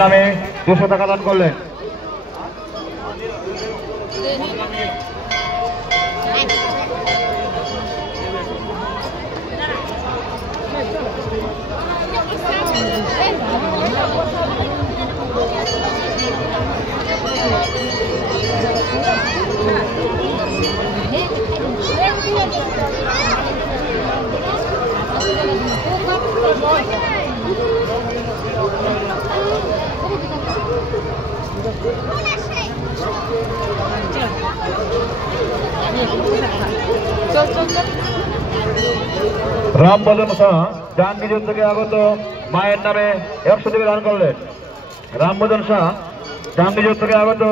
নামে 200 টাকা দান করলেন। রামবদন শাহ জাহাঙ্গীর থেকে আগত মায়ের নামে 100 টাকা দান করলেন। রামবদন শাহ জাহাঙ্গীর থেকে আগত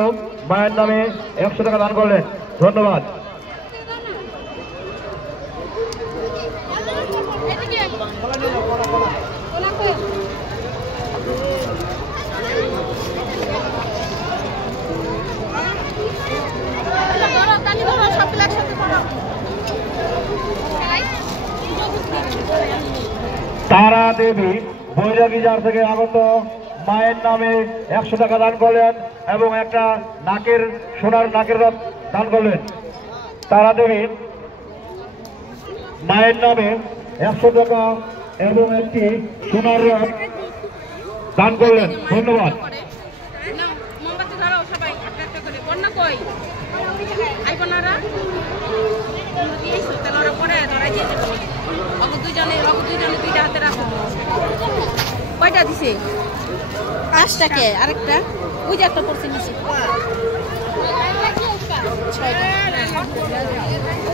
মায়ের নামে 100 টাকা দান করলেন। ধন্যবাদ। তারা দেবী বৈরাগী যার থেকে আগত মায়ের নামে 100 টাকা দান করলেন এবং একটা সোনার নাকের রথ দান করলেন। তারা দেবী মায়ের নামে 100 টাকা এবং একটি সোনার রথ দান করলেন। ধন্যবাদ। কয়টা দিছে? 5 টাকা। আরেকটা ওই যে একটা পড়ছে নিচে 6 টাকা।